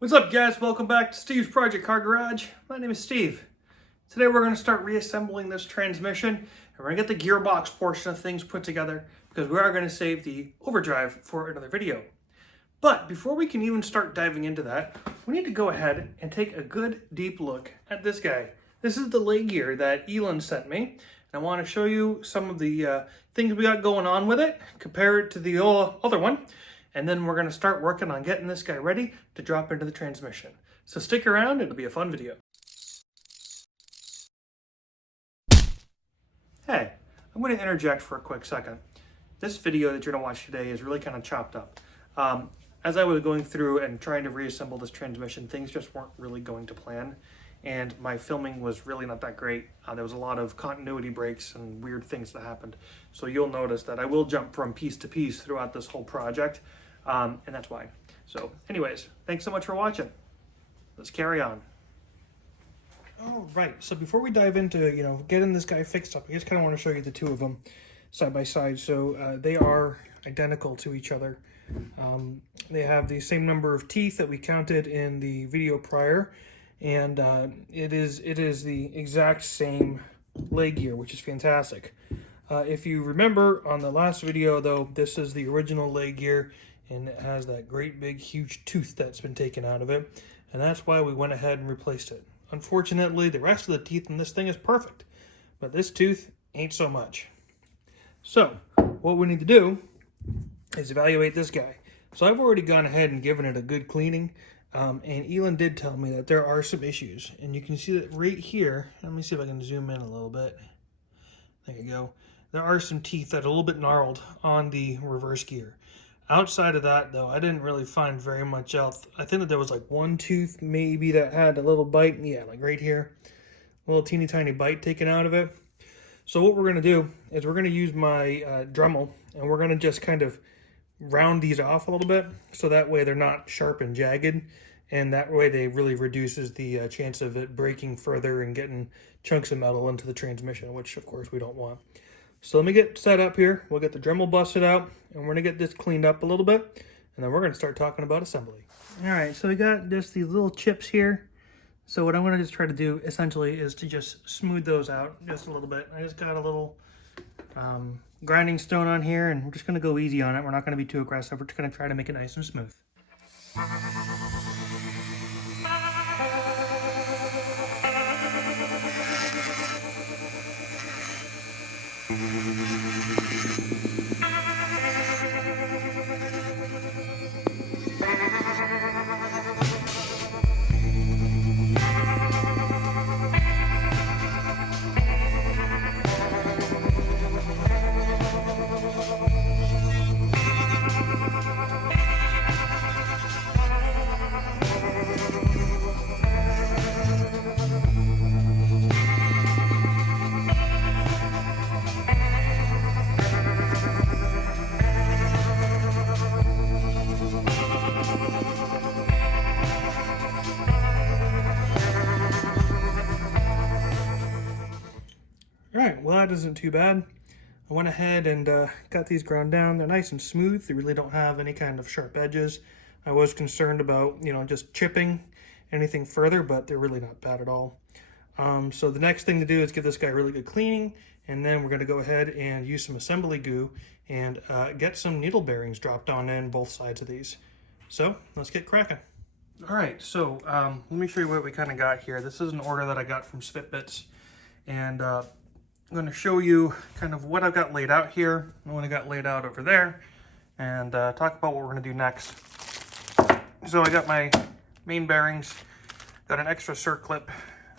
What's up, guys? Welcome back to Steve's Project Car Garage. My name is Steve. Today we're going to start reassembling this transmission, and we're going to get the gearbox portion of things put together because we are going to save the overdrive for another video. But before we can even start diving into that, we need to go ahead and take a good deep look at this guy. This is the leg gear that Elon sent me, and I want to show you some of the things we got going on with it, compare it to the other one. And then we're going to start working on getting this guy ready to drop into the transmission. So stick around, it'll be a fun video. Hey, I'm going to interject for a quick second. This video that you're going to watch today is really kind of chopped up. As I was going through and trying to reassemble this transmission, things just weren't really going to plan. And my filming was really not that great. There was a lot of continuity breaks and weird things that happened. So you'll notice that I will jump from piece to piece throughout this whole project. And that's why. So anyways, thanks so much for watching. Let's carry on. All right, so before we dive into, getting this guy fixed up, I just kind of want to show you the two of them side by side. So they are identical to each other. They have the same number of teeth that we counted in the video prior. And it is the exact same leg gear, which is fantastic. If you remember on the last video, though, this is the original leg gear, and it has that great big huge tooth that's been taken out of it, and that's why we went ahead and replaced it. Unfortunately, the rest of the teeth in this thing is perfect, but this tooth ain't so much. So what we need to do is evaluate this guy. So I've already gone ahead and given it a good cleaning. And Elon did tell me that there are some issues, and you can see that right here. Let me see if I can zoom in a little bit. There you go. There are some teeth that are a little bit gnarled on the reverse gear. Outside of that, though, I didn't really find very much else. I think that there was like one tooth maybe that had a little bite. Yeah, like right here. A little teeny tiny bite taken out of it. So what we're going to do is we're going to use my Dremel, and we're going to just kind of round these off a little bit, so that way they're not sharp and jagged, and that way they really reduces the chance of it breaking further and getting chunks of metal into the transmission, which of course we don't want. So let me get set up here. We'll get the Dremel busted out, and we're gonna get this cleaned up a little bit, and then we're gonna start talking about assembly. All right, so we got just these little chips here. So what I'm gonna just try to do essentially is to just smooth those out just a little bit. I just got a little grinding stone on here, and we're just going to go easy on it. We're not going to be too aggressive. We're just going to try to make it nice and smooth. Alright, well that isn't too bad. I went ahead and got these ground down. They're nice and smooth. They really don't have any kind of sharp edges. I was concerned about, just chipping anything further, but they're really not bad at all. So the next thing to do is give this guy really good cleaning, and then we're going to go ahead and use some assembly goo and get some needle bearings dropped on in both sides of these. So let's get cracking. Alright, so let me show you what we kind of got here. This is an order that I got from Spitbits, and I'm going to show you kind of what I've got laid out here and what I got laid out over there, and talk about what we're going to do next. So I got my main bearings, got an extra circlip,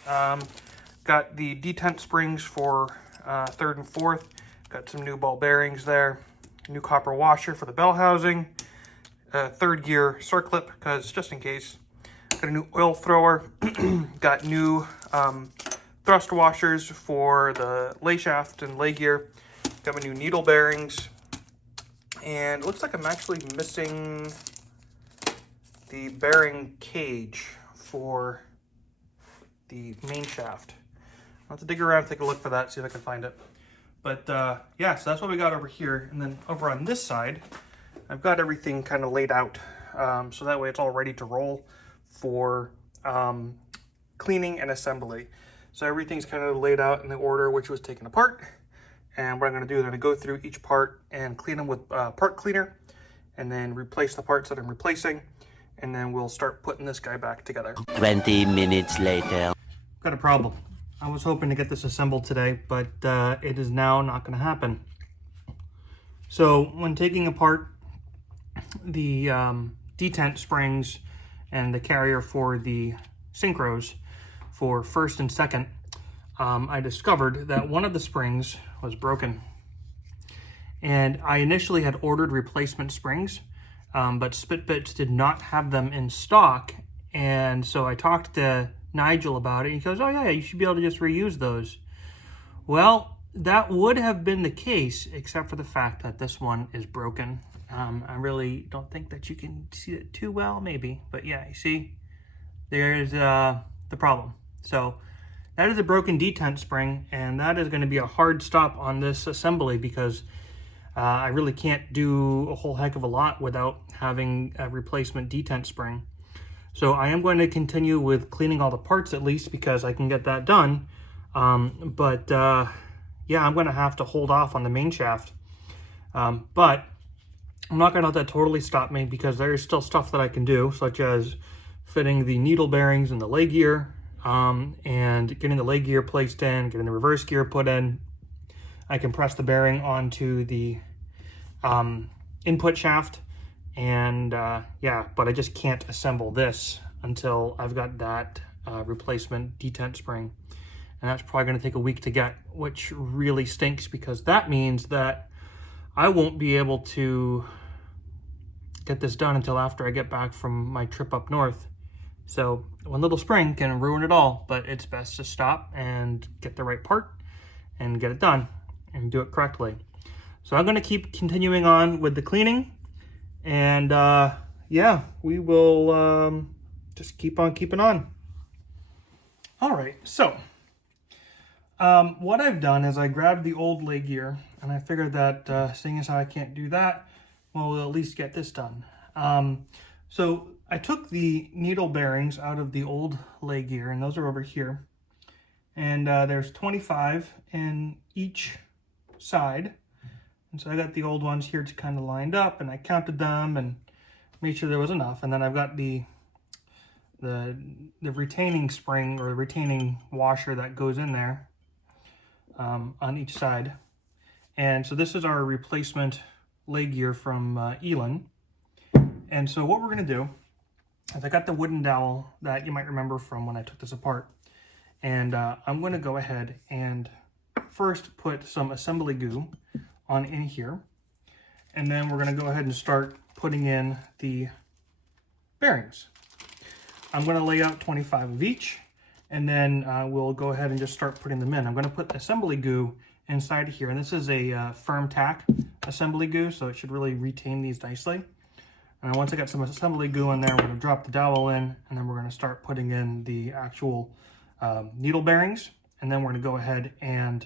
got the detent springs for third and fourth, got some new ball bearings there, new copper washer for the bell housing, third gear circlip because just in case, got a new oil thrower, got new thrust washers for the lay shaft and lay gear. Got my new needle bearings. And it looks like I'm actually missing the bearing cage for the main shaft. I'll have to dig around and take a look for that, see if I can find it. But yeah, so that's what we got over here. And then over on this side, I've got everything kind of laid out. So that way it's all ready to roll for cleaning and assembly. So everything's kind of laid out in the order which was taken apart. And what I'm going to do is I'm going to go through each part and clean them with part cleaner, and then replace the parts that I'm replacing, and then we'll start putting this guy back together. 20 minutes later. Got a problem. I was hoping to get this assembled today, but it is now not going to happen. So when taking apart the detent springs and the carrier for the synchros for first and second, I discovered that one of the springs was broken. And I initially had ordered replacement springs, but Spitbits did not have them in stock. And so I talked to Nigel about it. He goes, oh yeah, you should be able to just reuse those. Well, that would have been the case, except for the fact that this one is broken. I really don't think that you can see it too well, maybe. But yeah, you see, there's the problem. So that is a broken detent spring, and that is going to be a hard stop on this assembly because I really can't do a whole heck of a lot without having a replacement detent spring. So I am going to continue with cleaning all the parts at least because I can get that done. Yeah, I'm going to have to hold off on the main shaft. But I'm not going to let that totally stop me because there is still stuff that I can do, such as fitting the needle bearings in the leg gear, and getting the leg gear placed in, getting the reverse gear put in. I can press the bearing onto the input shaft, and yeah, but I just can't assemble this until I've got that replacement detent spring, and that's probably going to take a week to get, which really stinks because that means that I won't be able to get this done until after I get back from my trip up north. So one little spring can ruin it all, but it's best to stop and get the right part and get it done and do it correctly. So I'm going to keep continuing on with the cleaning, and yeah, we will just keep on keeping on. All right, so what I've done is I grabbed the old leg gear, and I figured that seeing as how I can't do that, well, we'll at least get this done. So I took the needle bearings out of the old leg gear, and those are over here. And there's 25 in each side. And so I got the old ones here to kind of lined up, and I counted them and made sure there was enough. And then I've got the retaining spring or the retaining washer that goes in there on each side. And so this is our replacement leg gear from Elon. And so what we're going to do is I got the wooden dowel that you might remember from when I took this apart. And I'm going to go ahead and first put some assembly goo on in here. And then we're going to go ahead and start putting in the bearings. I'm going to lay out 25 of each, and then we'll go ahead and just start putting them in. I'm going to put assembly goo inside of here. And this is a firm tack assembly goo, so it should really retain these nicely. And once I got some assembly goo in there, we're going to drop the dowel in, and then we're going to start putting in the actual needle bearings. And then we're going to go ahead and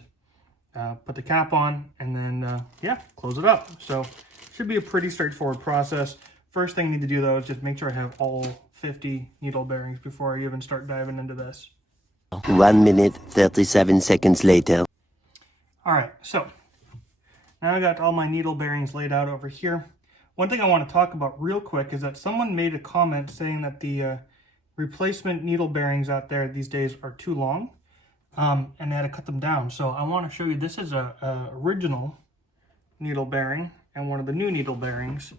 put the cap on, and then, yeah, close it up. So it should be a pretty straightforward process. First thing I need to do, though, is just make sure I have all 50 needle bearings before I even start diving into this. 1 minute, 37 seconds later. All right, so now I got all my needle bearings laid out over here. One thing I want to talk about real quick is that someone made a comment saying that the replacement needle bearings out there these days are too long, and they had to cut them down. So I want to show you, this is a original needle bearing and one of the new needle bearings,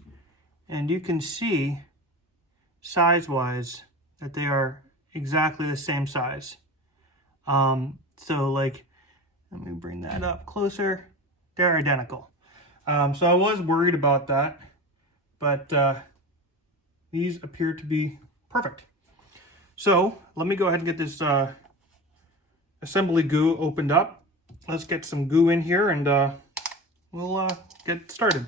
and you can see size-wise that they are exactly the same size. So like, let me bring that up closer. They're identical. So I was worried about that, but these appear to be perfect. So let me go ahead and get this assembly goo opened up. Let's get some goo in here, and we'll get started.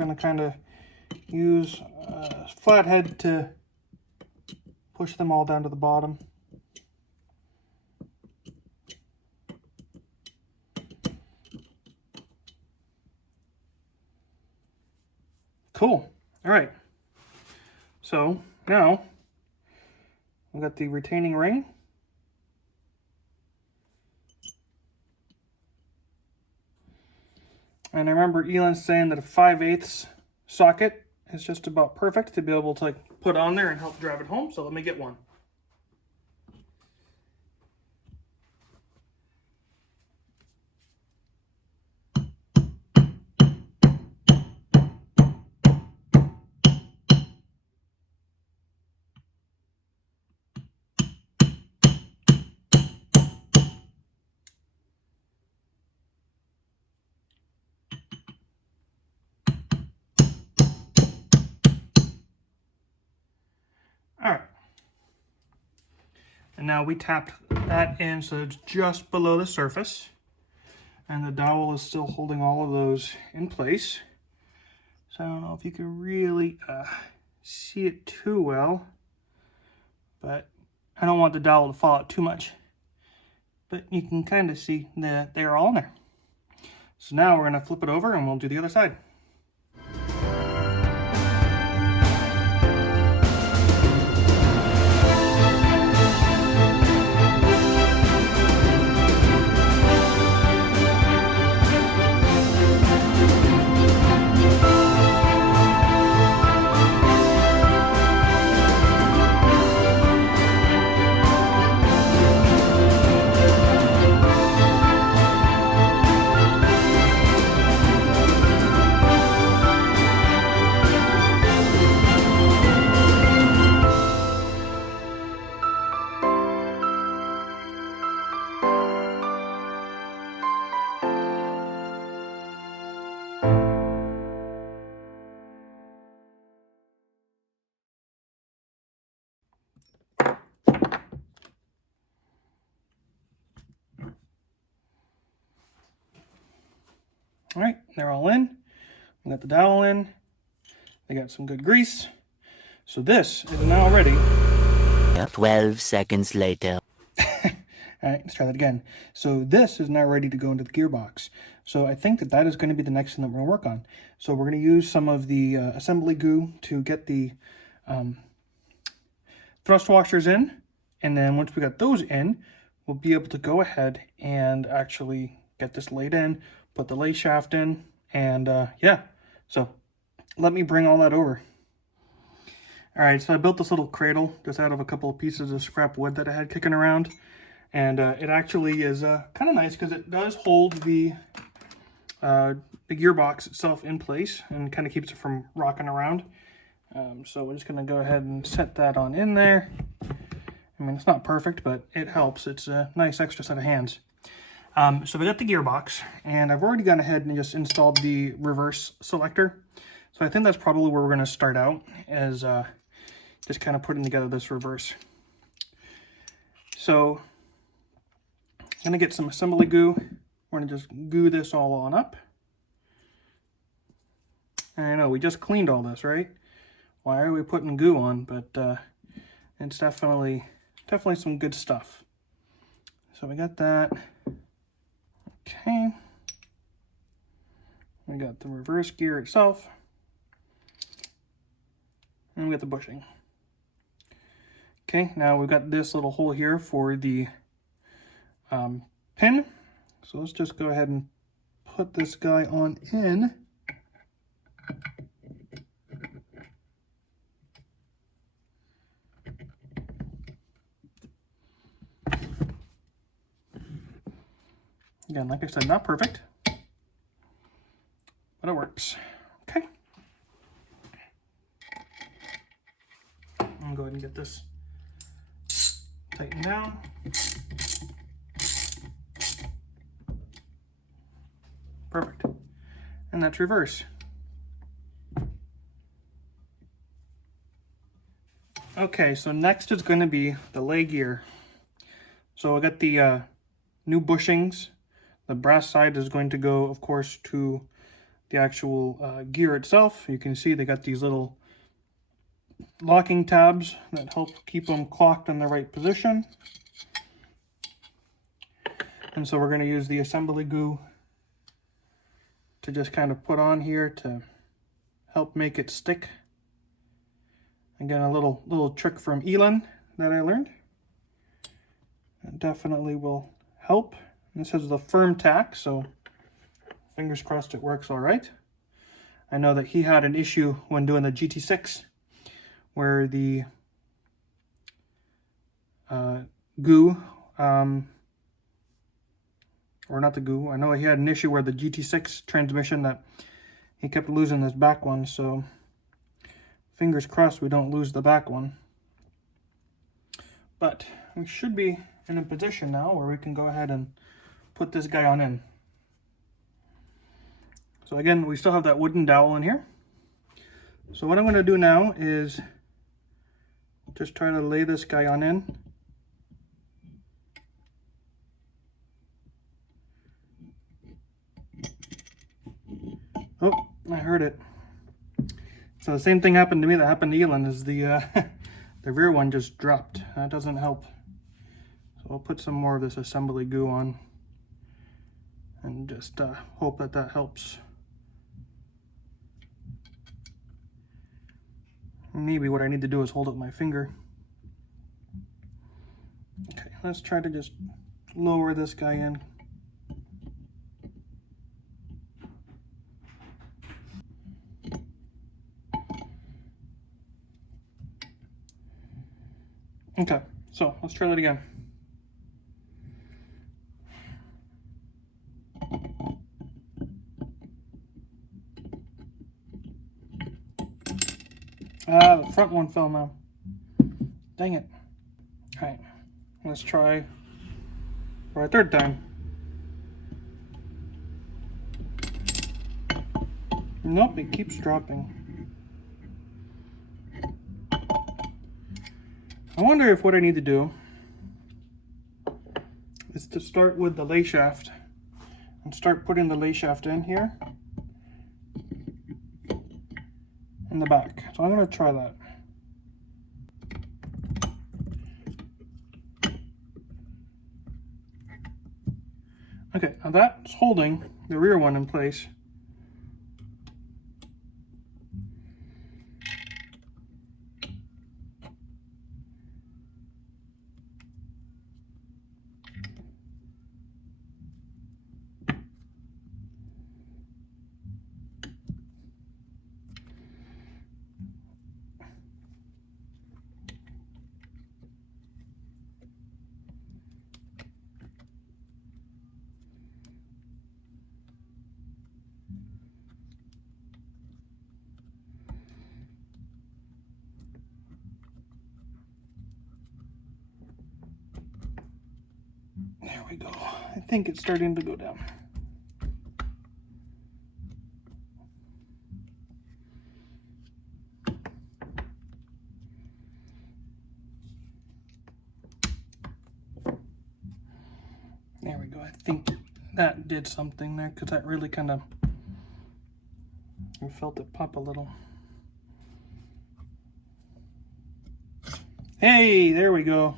going to kind of use a flathead to push them all down to the bottom. Cool. All right. So now we've got the retaining ring. And I remember Elon saying that a 5/8 socket is just about perfect to be able to like put on there and help drive it home. So let me get one. All right. And now we tapped that in so it's just below the surface. And the dowel is still holding all of those in place. So I don't know if you can really see it too well. But I don't want the dowel to fall out too much. But you can kind of see that they're all in there. So now we're going to flip it over and we'll do the other side. All right, they're all in. We got the dowel in. They got some good grease. So this is now ready. 12 seconds later. All right, let's try that again. So this is now ready to go into the gearbox. So I think that is going to be the next thing that we're going to work on. So we're going to use some of the assembly goo to get the thrust washers in. And then once we got those in, we'll be able to go ahead and actually get this laid in, put the lay shaft in, and yeah. So let me bring all that over. All right, so I built this little cradle just out of a couple of pieces of scrap wood that I had kicking around. And it actually is kind of nice because it does hold the gearbox itself in place and kind of keeps it from rocking around. So we're just going to go ahead and set that on in there. I mean, it's not perfect, but it helps. It's a nice extra set of hands. So we got the gearbox, and I've already gone ahead and just installed the reverse selector. So I think that's probably where we're going to start out, as just kind of putting together this reverse. So I'm going to get some assembly goo. We're going to just goo this all on up. And I know we just cleaned all this, right? Why are we putting goo on? But it's definitely some good stuff. So we got that. Okay. We got the reverse gear itself. And we got the bushing. Okay, now we've got this little hole here for the pin. So let's just go ahead and put this guy on in. Again, like I said, not perfect, but it works. Okay. I'm going to go ahead and get this tightened down. Perfect. And that's reverse. Okay, so next is going to be the lay gear. So I got the new bushings. The brass side is going to go, of course, to the actual gear itself. You can see they got these little locking tabs that help keep them clocked in the right position. And so we're going to use the assembly glue to just kind of put on here to help make it stick. Again, a little trick from Elon that I learned. It definitely will help. This is the firm tack, so fingers crossed it works all right. I know that he had an issue when doing the GT6 where the goo, or not the goo, I know he had an issue where the GT6 transmission that he kept losing this back one, so fingers crossed we don't lose the back one. But we should be in a position now where we can go ahead and put this guy on in. So again, we still have that wooden dowel in here. So what I'm going to do now is just try to lay this guy on in. Oh, I heard it. So the same thing happened to me that happened to Elon, is the the rear one just dropped. That doesn't help. So I'll put some more of this assembly goo on and just hope that that helps. Maybe what I need to do is hold up my finger. Okay, let's try to just lower this guy in. Okay, so let's try that again. The front one fell now. Dang it. Alright, let's try for a third time. Nope, it keeps dropping. I wonder if what I need to do is to start with the lay shaft and start putting the lay shaft in here in the back. So I'm going to try that. Okay, now that's holding the rear one in place. There we go. I think it's starting to go down. There we go. I think that did something there because that really kind of, I felt it pop a little. Hey, there we go.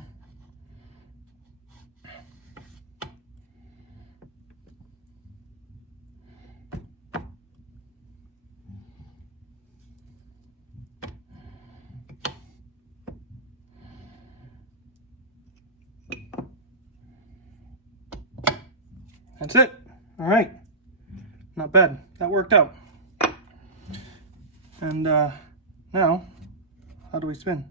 That's it. All right. Not bad. That worked out. And now, how do we spin?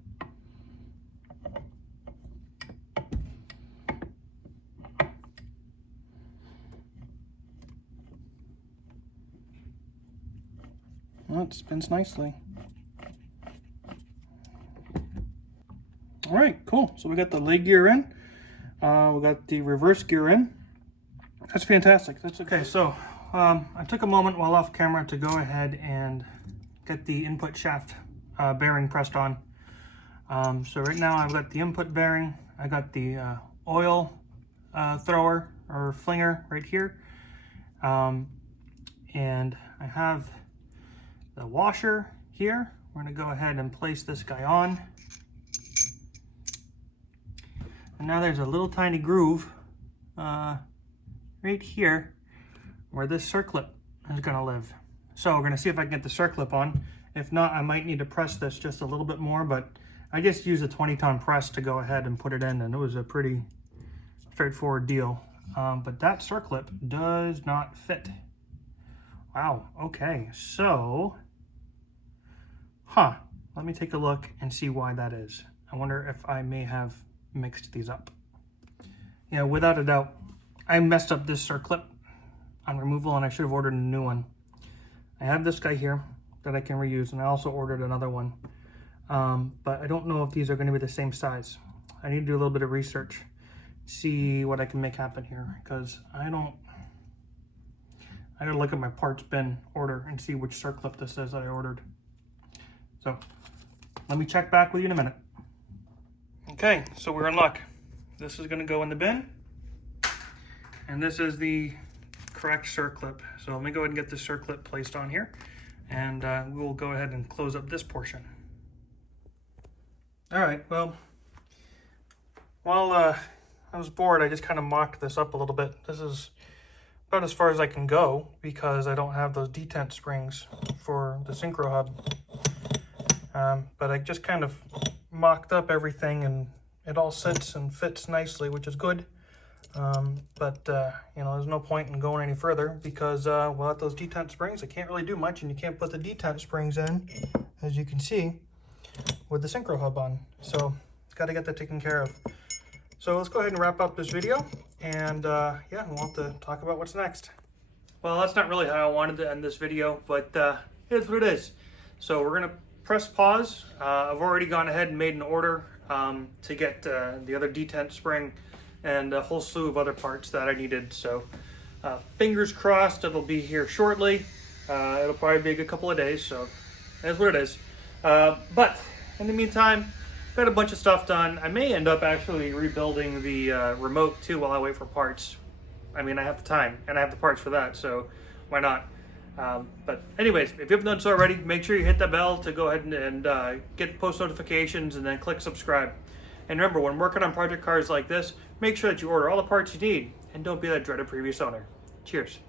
Well, it spins nicely. All right, cool. So we got the leg gear in. We got the reverse gear in. That's fantastic. That's okay. So I took a moment while off camera to go ahead and get the input shaft bearing pressed on. So right now I've got the input bearing. I got the oil thrower or flinger right here. And I have the washer here. We're gonna go ahead and place this guy on. And now there's a little tiny groove right here where this circlip is gonna live. So we're gonna see if I can get the circlip on. If not, I might need to press this just a little bit more, but I just used a 20-ton press to go ahead and put it in, and it was a pretty straightforward deal. But that circlip does not fit. Wow, okay, so, let me take a look and see why that is. I wonder if I may have mixed these up. Yeah, without a doubt, I messed up this circlip on removal, and I should have ordered a new one. I have this guy here that I can reuse, and I also ordered another one. But I don't know if these are going to be the same size. I need to do a little bit of research, see what I can make happen here, because I gotta look at my parts bin order and see which circlip this is that I ordered. So let me check back with you in a minute. Okay, so we're in luck. This is gonna go in the bin, and this is the correct circlip. So let me go ahead and get this circlip placed on here, and we will go ahead and close up this portion. All right, well, while I was bored, I just kind of mocked this up a little bit. This is about as far as I can go because I don't have those detent springs for the synchro hub. But I just kind of mocked up everything, and it all sits and fits nicely, which is good. But you know, there's no point in going any further because without those detent springs, I can't really do much, and you can't put the detent springs in, as you can see, with the synchro hub on. So got to get that taken care of. So let's go ahead and wrap up this video, and yeah, we'll have to talk about what's next. Well, that's not really how I wanted to end this video, but it's what it is. So we're gonna press pause. I've already gone ahead and made an order to get the other detent spring and a whole slew of other parts that I needed. So fingers crossed it'll be here shortly. It'll probably be a good couple of days, so that's what it is. But in the meantime, got a bunch of stuff done. I may end up actually rebuilding the remote too while I wait for parts. I mean, I have the time and I have the parts for that, so why not? But anyways, if you haven't done so already, make sure you hit that bell to go ahead and get post notifications, and then click subscribe. And remember, when working on project cars like this, make sure that you order all the parts you need and don't be that dreaded previous owner. Cheers.